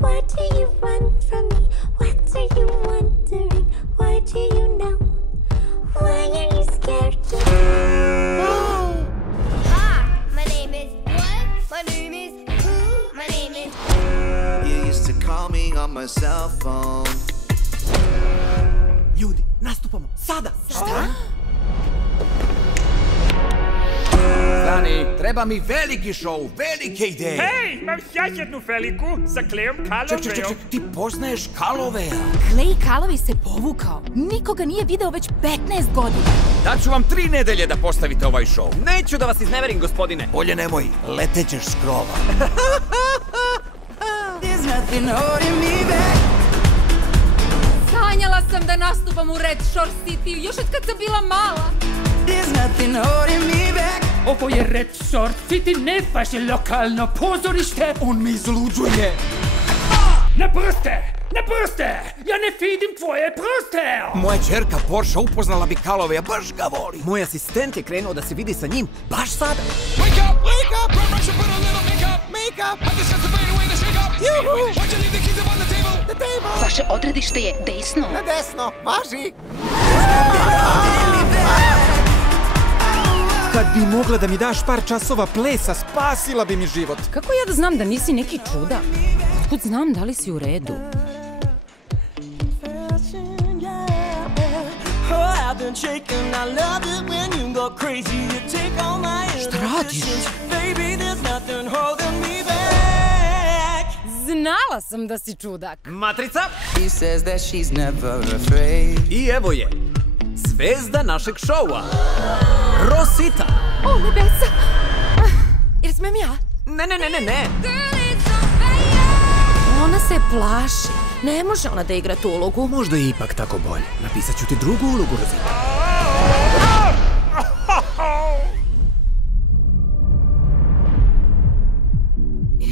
Why do you run from me? What are you wondering? Why do you know? Why are you scared to know? Hi, my name is what? My name is who? My name is. You used to call me on my cell phone. Ljudi, nastupamo sada! Šta? Stani, treba mi veliki show, velike ideje. Hej, imam jednu veliku sa Klejom Kaloveom. Ček, ti poznaješ Kalovea? Klej Kalovej se povukao. Nikoga nije video već 15 godina. Daću vam 3 nedelje da postavite ovaj show. Neću da vas izneverim, gospodine. Bolje nemoj, letećeš s krova. Sanjala sam da nastupam u Red Shore City još od kad sam bila mala. Ovo je Red Shore City, ne vaše lokalno pozorište. On me izluđuje. Ne prste! Ja ne vidim tvoje prste! Moja čerka Porsche upoznala bi Kalovea, baš ga voli. Moj asistent je krenuo da se vidi sa njim baš sada. Wake up, run, put a little make up. I just have to fade away the shake up. Why'd you leave the keys up on the table? Vaše odredište je desno. Na desno, važi! Kad bi mogla da mi daš par časova plesa, spasila bi mi život. Kako ja da znam da nisi neki čuda? Otkud znam da li si u redu? Šta radiš? Znala sam da si čudak. Matrica! I evo je, zvezda našeg šoua. Rosita! O, nebesa! Jer smem ja? Ne. Ona se plaši. Ne može ona da igra tu ulogu. Možda je ipak tako bolje. Napisat ću ti drugu ulogu, Rosita.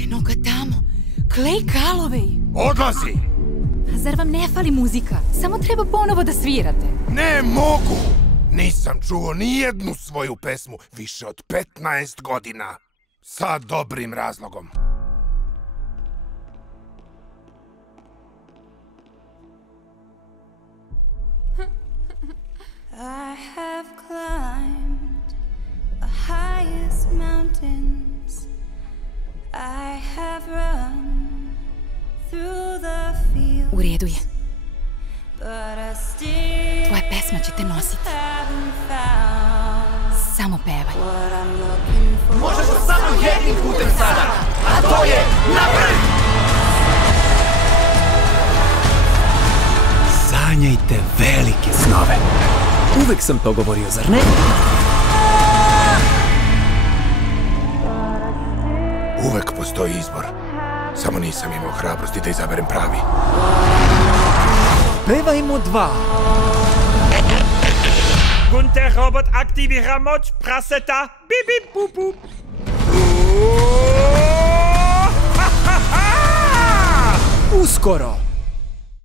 Eno ga tamo. Klej Kalovej. Odlazi! A zar vam ne fali muzika? Samo treba ponovo da svirate. Ne mogu! Nisam čuo ni jednu svoju pesmu više od 15 godina. Sa dobrim razlogom. I have climbed the highest mountains. I have run through the fields. U redu je. But I still Tvoja pesma će te nositi. haven't found Samo pevaj. what I'm looking for. Možeš samo jednim putem sada, a to je napred! Sanjajte velike snove. Uvek sam to govorio, zar ne? Uvek postoji izbor. Samo nisam imao hrabrosti da izaberem pravi. Pevajmo 2. Gunther Robot aktivira moć praseta. Bip, bip, bup, bup. Uskoro!